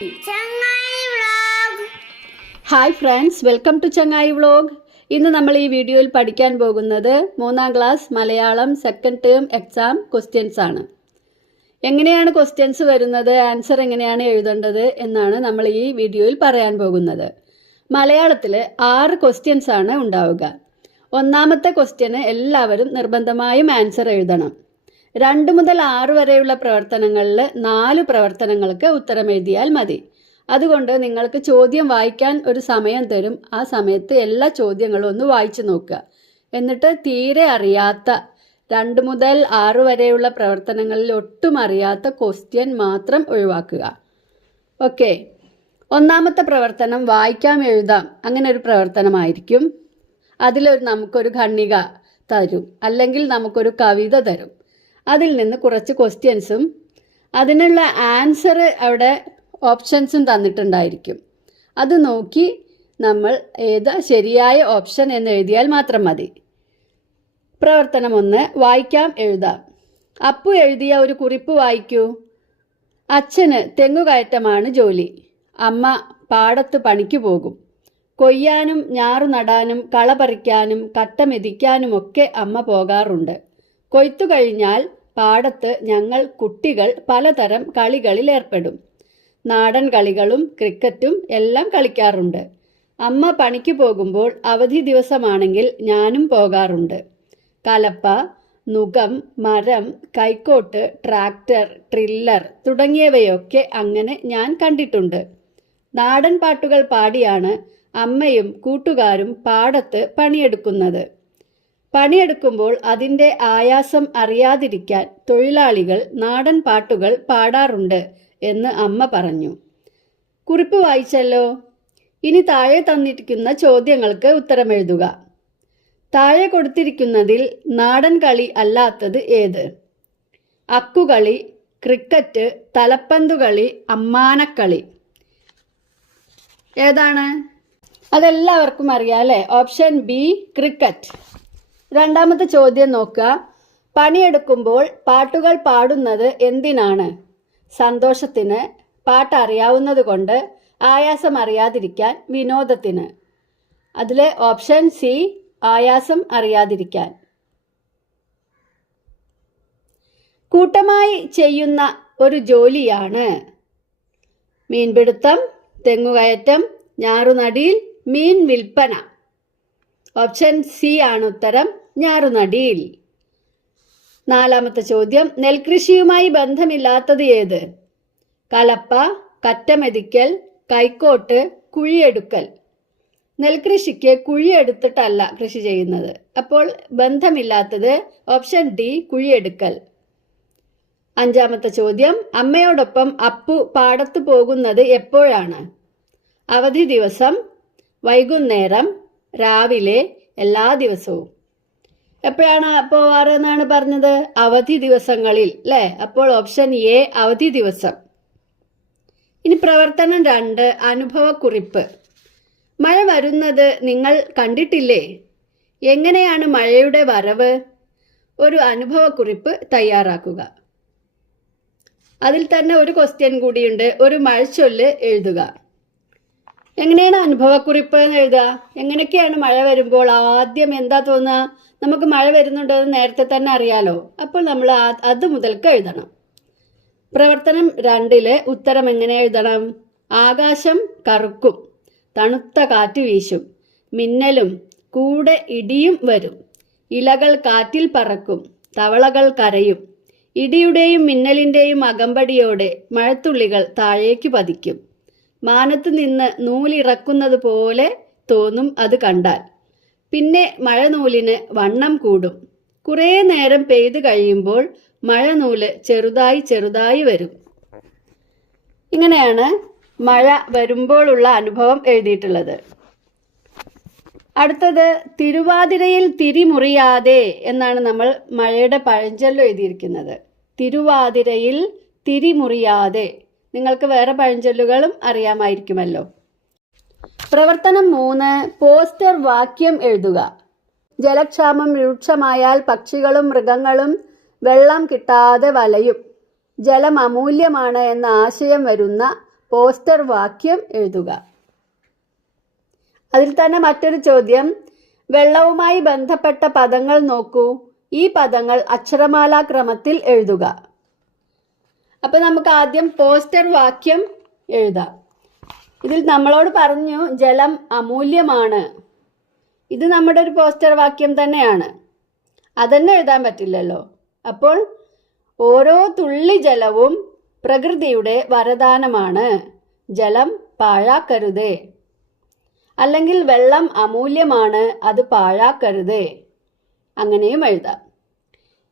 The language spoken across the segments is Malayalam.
ചങ്ങായി vlog. Hi friends, welcome to Changayi vlog. ഇന്ന് നമ്മൾ ഈ വീഡിയോയിൽ പഠിക്കാൻ പോകുന്നത് 3ാം class Malayalam second term exam questions ആണ്. എങ്ങനെയാണ് ക്വസ്റ്റ്യൻസ് വരുന്നത്, ആൻസർ എങ്ങനെയാണ് എഴുതേണ്ടത് എന്നാണ് നമ്മൾ ഈ വീഡിയോയിൽ പറയാൻ പോകുന്നത്. മലയാളത്തിൽ 6 ക്വസ്റ്റ്യൻസ് ആണ് ഉണ്ടാവുക. ഒന്നാമത്തെ ക്വസ്റ്റ്യന് എല്ലാവരും നിർബന്ധമായും ആൻസർ എഴുതണം. 2 മുതൽ 6 വരെയുള്ള പ്രവർത്തനങ്ങളിൽ 4 പ്രവർത്തനങ്ങൾക്ക് ഉത്തരം എഴുതിയാൽ മതി. അതുകൊണ്ട് നിങ്ങൾക്ക് ചോദ്യം വായിക്കാൻ ഒരു സമയം തരും. ആ സമയത്ത് എല്ലാ ചോദ്യങ്ങളും ഒന്ന് വായിച്ചു നോക്കുക. എന്നിട്ട് തീരെ അറിയാത്ത 2 മുതൽ 6 വരെയുള്ള പ്രവർത്തനങ്ങളിൽ ഒട്ടും അറിയാത്ത ക്വസ്റ്റ്യൻ മാത്രം ഒഴിവാക്കുക. ഓക്കെ, ഒന്നാമത്തെ പ്രവർത്തനം വായിക്കാം എഴുതാം, അങ്ങനെ ഒരു പ്രവർത്തനമായിരിക്കും. നമുക്കൊരു ഖണ്ഡിക തരും, അല്ലെങ്കിൽ നമുക്കൊരു കവിത തരും. അതിൽ നിന്ന് കുറച്ച് ക്വസ്റ്റ്യൻസും അതിനുള്ള ആൻസർ അവിടെ ഓപ്ഷൻസും തന്നിട്ടുണ്ടായിരിക്കും. അത് നോക്കി നമ്മൾ ഏതാ ശരിയായ ഓപ്ഷൻ എന്ന് എഴുതിയാൽ മാത്രം മതി. പ്രവർത്തനം 1, വായിക്കാം എഴുതാം. അപ്പു എഴുതിയ ഒരു കുറിപ്പ് വായിക്കൂ. അച്ഛന് തെങ്ങുകയറ്റമാണ് ജോലി. അമ്മ പാടത്ത് പണിക്ക് പോകും. കൊയ്യാനും ഞാറു നടാനും കള പറിക്കാനും കട്ട മെതിക്കാനുമൊക്കെ അമ്മ പോകാറുണ്ട്. കൊയ്ത്തു കഴിഞ്ഞാൽ പാടത്ത് ഞങ്ങൾ കുട്ടികൾ പലതരം കളികളിൽ ഏർപ്പെടും. നാടൻ കളികളും ക്രിക്കറ്റും എല്ലാം കളിക്കാറുണ്ട്. അമ്മ പണിക്ക് പോകുമ്പോൾ അവധി ദിവസമാണെങ്കിൽ ഞാനും പോകാറുണ്ട്. കലപ്പ, നുകം, മരം, കൈക്കോട്ട്, ട്രാക്ടർ, ട്രില്ലർ തുടങ്ങിയവയൊക്കെ അങ്ങനെ ഞാൻ കണ്ടിട്ടുണ്ട്. നാടൻ പാട്ടുകൾ പാടിയാണ് അമ്മയും കൂട്ടുകാരും പാടത്ത് പണിയെടുക്കുന്നത്. പണിയെടുക്കുമ്പോൾ അതിൻ്റെ ആയാസം അറിയാതിരിക്കാൻ തൊഴിലാളികൾ നാടൻ പാട്ടുകൾ പാടാറുണ്ട് എന്ന് അമ്മ പറഞ്ഞു. കുറിപ്പ് വായിച്ചല്ലോ. ഇനി താഴെ തന്നിരിക്കുന്ന ചോദ്യങ്ങൾക്ക് ഉത്തരമെഴുതുക. താഴെ കൊടുത്തിരിക്കുന്നതിൽ നാടൻ കളി അല്ലാത്തത് ഏത്? അക്കുകളി, ക്രിക്കറ്റ്, തലപ്പന്തുകളി, അമ്മാനക്കളി. ഏതാണ്? അതെല്ലാവർക്കും അറിയാം അല്ലേ? Option B cricket. രണ്ടാമത്തെ ചോദ്യം നോക്കുക. പണിയെടുക്കുമ്പോൾ പാട്ടുകൾ പാടുന്നത് എന്തിനാണ്? സന്തോഷത്തിന്, പാട്ട് അറിയാവുന്നത് കൊണ്ട്, ആയാസം അറിയാതിരിക്കാൻ, വിനോദത്തിന്. അതിലെ ഓപ്ഷൻ സി ആയാസം അറിയാതിരിക്കാൻ. കൂട്ടമായി ചെയ്യുന്ന ഒരു ജോലിയാണ് മീൻപിടുത്തം, തെങ്ങുകയറ്റം, ഞാറുനടിയിൽ, മീൻ വിൽപ്പന. ഓപ്ഷൻ സി ആണ് ഉത്തരം, ഞാറുനടിയിൽ. നാലാമത്തെ ചോദ്യം. നെൽകൃഷിയുമായി ബന്ധമില്ലാത്തത് ഏത്? കലപ്പ, കറ്റമെതിക്കൽ, കൈക്കോട്ട്, കുഴിയെടുക്കൽ. നെൽകൃഷിക്ക് കുഴിയെടുത്തിട്ടല്ല കൃഷി ചെയ്യുന്നത്. അപ്പോൾ ബന്ധമില്ലാത്തത് ഓപ്ഷൻ ഡി കുഴിയെടുക്കൽ. അഞ്ചാമത്തെ ചോദ്യം. അമ്മയോടൊപ്പം അപ്പു പാടത്ത് പോകുന്നത് എപ്പോഴാണ്? അവധി ദിവസം, വൈകുന്നേരം, രാവിലെ, എല്ലാ ദിവസവും. എപ്പോഴാണ് പോവാറ് എന്നാണ് പറഞ്ഞത്? അവധി ദിവസങ്ങളിൽ അല്ലേ? അപ്പോൾ ഓപ്ഷൻ എ അവധി ദിവസം. ഇനി പ്രവർത്തനം 2, അനുഭവക്കുറിപ്പ്. മഴ വരുന്നത് നിങ്ങൾ കണ്ടിട്ടില്ലേ? എങ്ങനെയാണ് മഴയുടെ വരവ്? ഒരു അനുഭവക്കുറിപ്പ് തയ്യാറാക്കുക. അതിൽ തന്നെ ഒരു ക്വസ്റ്റ്യൻ കൂടിയുണ്ട്. ഒരു മഴച്ചൊല്ല് എഴുതുക. എങ്ങനെയാണ് അനുഭവക്കുറിപ്പ് എന്ന് എഴുതുക? എങ്ങനെയൊക്കെയാണ് മഴ വരുമ്പോൾ ആദ്യം എന്താ തോന്നുക? നമുക്ക് മഴ വരുന്നുണ്ടെന്ന് നേരത്തെ തന്നെ അറിയാലോ. അപ്പോൾ നമ്മൾ അത് മുതൽക്ക് എഴുതണം. പ്രവർത്തനം 2 ഉത്തരം എങ്ങനെ എഴുതണം? ആകാശം കറുക്കും, തണുത്ത കാറ്റ് വീശും, മിന്നലും കൂടെ ഇടിയും വരും, ഇലകൾ കാറ്റിൽ പറക്കും, തവളകൾ കരയും, ഇടിയുടെയും മിന്നലിൻ്റെയും അകമ്പടിയോടെ മഴത്തുള്ളികൾ താഴേക്ക് പതിക്കും, മാനത്ത് നിന്ന് നൂലിറക്കുന്നത് പോലെ തോന്നും അത് കണ്ടാൽ. പിന്നെ മഴനൂലിന് വണ്ണം കൂടും. കുറേ നേരം പെയ്തു കഴിയുമ്പോൾ മഴനൂല് ചെറുതായി ചെറുതായി വരും. ഇങ്ങനെയാണ് മഴ വരുമ്പോഴുള്ള അനുഭവം എഴുതിയിട്ടുള്ളത്. അടുത്തത് തിരുവാതിരയിൽ തിരിമുറിയാതെ എന്നാണ് നമ്മൾ മഴയുടെ പഴഞ്ചൊല്ല് എഴുതിയിരിക്കുന്നത്. തിരുവാതിരയിൽ തിരിമുറിയാതെ. നിങ്ങൾക്ക് വേറെ പഴഞ്ചൊല്ലുകളും അറിയാമായിരിക്കുമല്ലോ. പ്രവർത്തനം 3, പോസ്റ്റർ വാക്യം എഴുതുക. ജലക്ഷാമം രൂക്ഷമായാൽ പക്ഷികളും മൃഗങ്ങളും വെള്ളം കിട്ടാതെ വലയും. ജലം അമൂല്യമാണ് എന്ന ആശയം വരുന്ന പോസ്റ്റർ വാക്യം എഴുതുക. അതിൽ തന്നെ മറ്റൊരു ചോദ്യം, വെള്ളവുമായി ബന്ധപ്പെട്ട പദങ്ങൾ നോക്കൂ. ഈ പദങ്ങൾ അക്ഷരമാലാക്രമത്തിൽ എഴുതുക. അപ്പം നമുക്ക് ആദ്യം പോസ്റ്റർ വാക്യം എഴുതാം. ഇതിൽ നമ്മളോട് പറഞ്ഞു ജലം അമൂല്യമാണ്. ഇത് നമ്മുടെ ഒരു പോസ്റ്റർ വാക്യം തന്നെയാണ്. അതന്നെ എഴുതാൻ പറ്റില്ലല്ലോ. അപ്പോൾ ഓരോ തുള്ളി ജലവും പ്രകൃതിയുടെ വരദാനമാണ്. ജലം പാഴാക്കരുതേ. അല്ലെങ്കിൽ വെള്ളം അമൂല്യമാണ്, അത് പാഴാക്കരുതേ. അങ്ങനെയും എഴുതാം.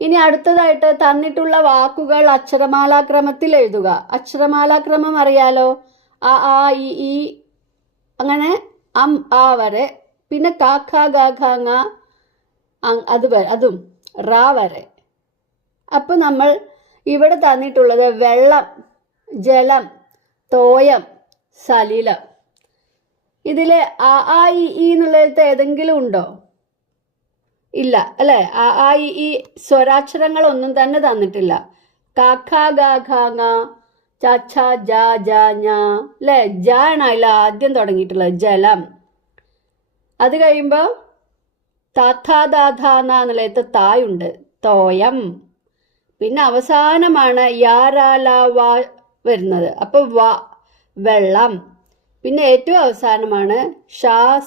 ഇനി അടുത്തതായിട്ട് തന്നിട്ടുള്ള വാക്കുകൾ അക്ഷരമാലാക്രമത്തിൽ എഴുതുക. അക്ഷരമാലാക്രമം അറിയാലോ. അ ആ ഇ ഈ അങ്ങനെ അം ആ വരെ, പിന്നെ ക ഖ ഗ ഘ ങ അതും റ വരെ. അപ്പോൾ നമ്മൾ ഇവിടെ തന്നിട്ടുള്ളത് വെള്ളം, ജലം, തോയം, സലിലം. ഇതിൽ അ ആ ഇ ഈ എന്നുള്ളതിലത്തെ ഏതെങ്കിലും ഉണ്ടോ? ഇല്ല അല്ലേ. അ ആ ഇ ഈ സ്വരാക്ഷരങ്ങളൊന്നും തന്നെ തന്നിട്ടില്ല. ക ഖ ഗ ഘ ങ ച ഛ ജ ജ ഞ അല്ലേ. ജ ആണ് അതിൽ ആദ്യം തുടങ്ങിയിട്ടുള്ളത്, ജലം. അത് കഴിയുമ്പോൾ ത ഥ ദ ധ ന എന്നുള്ളതിലത്തെ തായുണ്ട്, തോയം. പിന്നെ അവസാനമാണ് യാ ര ല വ വരുന്നത്. അപ്പോൾ വ, വെള്ളം. പിന്നെ ഏറ്റവും അവസാനമാണ് ഷ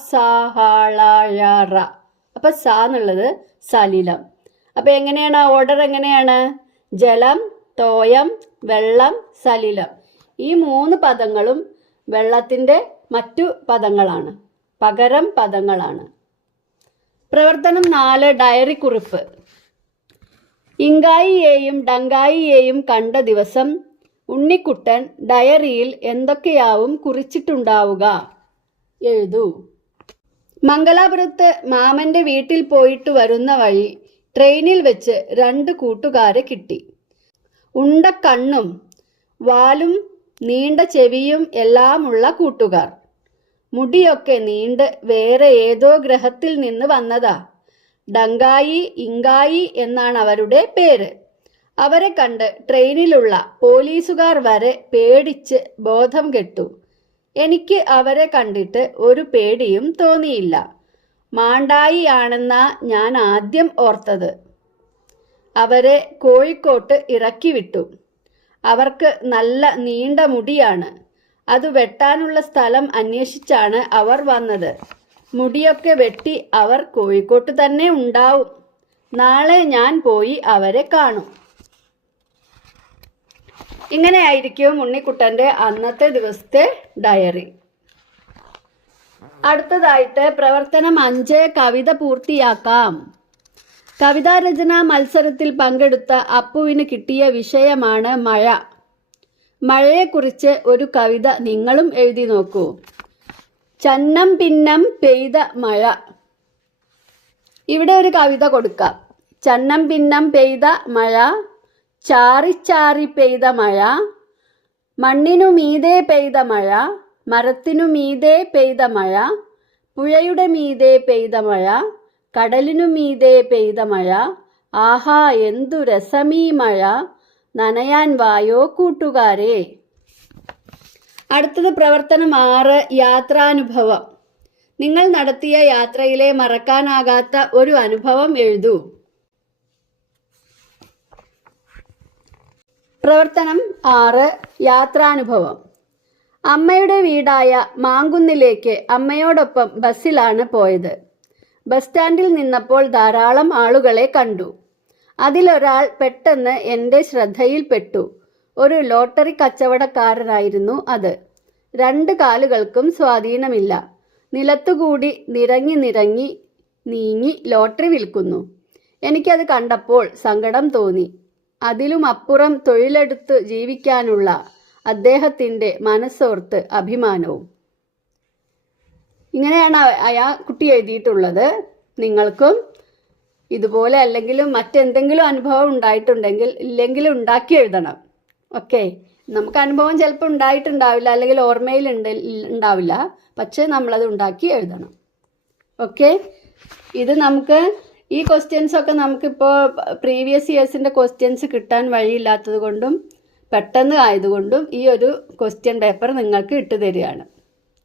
സ ഹ ള ഴ റ. അപ്പം സ എന്നുള്ളത് സലിലം. അപ്പം എങ്ങനെയാണ് ഓർഡർ? എങ്ങനെയാണ്? ജലം, തോയം, വെള്ളം, സലിലം. ഈ 3 പദങ്ങളും വെള്ളത്തിൻ്റെ മറ്റു പദങ്ങളാണ്, പകരം പദങ്ങളാണ്. പ്രവർത്തനം 4, ഡയറി കുറിപ്പ്. ഇങ്കായിയെയും ഡങ്കായിയെയും കണ്ട ദിവസം ഉണ്ണിക്കുട്ടൻ ഡയറിയിൽ എന്തൊക്കെയാവും കുറിച്ചിട്ടുണ്ടാവുക? എഴുതൂ. മംഗലാപുരത്ത് മാമൻ്റെ വീട്ടിൽ പോയിട്ട് വരുന്ന വഴി ട്രെയിനിൽ വെച്ച് 2 കൂട്ടുകാരെ കിട്ടി. ഉണ്ട കണ്ണും വാലും നീണ്ട ചെവിയും എല്ലാമുള്ള കൂട്ടുകാർ. മുടിയൊക്കെ നീണ്ട് വേറെ ഏതോ ഗ്രഹത്തിൽ നിന്ന് വന്നതാ. ഡങ്കായി, ഇങ്കായി എന്നാണ് അവരുടെ പേര്. അവരെ കണ്ട് ട്രെയിനിലുള്ള പോലീസുകാർ വരെ പേടിച്ച് ബോധം കെട്ടു. എനിക്ക് അവരെ കണ്ടിട്ട് ഒരു പേടിയും തോന്നിയില്ല. മാണ്ടായി ആണെന്നാ ഞാൻ ആദ്യം ഓർത്തത്. അവരെ കോഴിക്കോട്ട് ഇറക്കി വിട്ടു. അവർക്ക് നല്ല നീണ്ട മുടിയാണ്. അത് വെട്ടാനുള്ള സ്ഥലം അന്വേഷിച്ചാണ് അവർ വന്നത്. മുടിയൊക്കെ വെട്ടി അവർ കോഴിക്കോട്ട് തന്നെ ഉണ്ടാവും. നാളെ ഞാൻ പോയി അവരെ കാണും. ഇങ്ങനെയായിരിക്കും ഉണ്ണിക്കുട്ടൻ്റെ അന്നത്തെ ദിവസത്തെ ഡയറി. അടുത്തതായിട്ട് പ്രവർത്തനം 5, കവിത പൂർത്തിയാക്കാം. കവിതാരചനാ മത്സരത്തിൽ പങ്കെടുത്ത അപ്പുവിന് കിട്ടിയ വിഷയമാണ് മഴ. മഴയെക്കുറിച്ച് ഒരു കവിത നിങ്ങളും എഴുതി നോക്കൂ. ചന്നം പിന്നം പെയ്ത മഴ. ഇവിടെ ഒരു കവിത കൊടുക്കാം. ചന്നം പിന്നം പെയ്ത മഴ, ചാറിച്ചാറി പെയ്ത മഴ, മണ്ണിനു മീതെ പെയ്ത മഴ, മരത്തിനു മീതെ പെയ്ത മഴ, പുഴയുടെ മീതെ പെയ്ത മഴ, കടലിനു മീതെ പെയ്ത മഴ. ആഹാ എന്തു രസമീ മഴ, നനയാൻ വായോ കൂട്ടുകാരെ. അടുത്തത് പ്രവർത്തനം 6, യാത്രാനുഭവം. നിങ്ങൾ നടത്തിയ യാത്രയിലെ മറക്കാനാകാത്ത ഒരു അനുഭവം എഴുതൂ. പ്രവർത്തനം 6, യാത്രാനുഭവം. അമ്മയുടെ വീടായ മാങ്കുന്നിലേക്ക് അമ്മയോടൊപ്പം ബസ്സിലാണ് പോയത്. ബസ് സ്റ്റാൻഡിൽ നിന്നപ്പോൾ ധാരാളം ആളുകളെ കണ്ടു. അതിലൊരാൾ പെട്ടെന്ന് എൻ്റെ ശ്രദ്ധയിൽപ്പെട്ടു. ഒരു ലോട്ടറി കച്ചവടക്കാരനായിരുന്നു അത്. 2 കാലുകൾക്കും സ്വാധീനമില്ല. നിലത്തുകൂടി നിരങ്ങി നീങ്ങി ലോട്ടറി വിൽക്കുന്നു. എനിക്കത് കണ്ടപ്പോൾ സങ്കടം തോന്നി. അതിലുമപ്പുറം തൊഴിലെടുത്ത് ജീവിക്കാനുള്ള അദ്ദേഹത്തിൻ്റെ മനസ്സോർത്ത് അഭിമാനവും. ഇങ്ങനെയാണ് കുട്ടി എഴുതിയിട്ടുള്ളത്. നിങ്ങൾക്കും ഇതുപോലെ അല്ലെങ്കിലും മറ്റെന്തെങ്കിലും അനുഭവം ഉണ്ടായിട്ടുണ്ടെങ്കിൽ ഇല്ലെങ്കിൽ ഉണ്ടാക്കി എഴുതണം. ഓക്കെ. നമുക്ക് അനുഭവം ചിലപ്പോൾ ഉണ്ടായിട്ടുണ്ടാവില്ല, അല്ലെങ്കിൽ ഓർമ്മയിൽ ഉണ്ടാവില്ല. പക്ഷേ നമ്മളത് ഉണ്ടാക്കി എഴുതണം. ഓക്കെ. ഇത് നമുക്ക് ഈ ക്വസ്റ്റ്യൻസൊക്കെ നമുക്കിപ്പോൾ പ്രീവിയസ് ഇയേഴ്സിൻ്റെ ക്വസ്റ്റ്യൻസ് കിട്ടാൻ വഴിയില്ലാത്തത് കൊണ്ടും പെട്ടെന്ന് ആയതുകൊണ്ടും ഈ ഒരു ക്വസ്റ്റ്യൻ പേപ്പർ നിങ്ങൾക്ക് ഇട്ട് തരികയാണ്.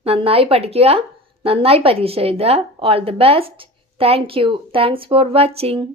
നന്നായി പഠിക്കുക, നന്നായി പരീക്ഷ എഴുതുക. All the best. Thank you. Thanks for watching.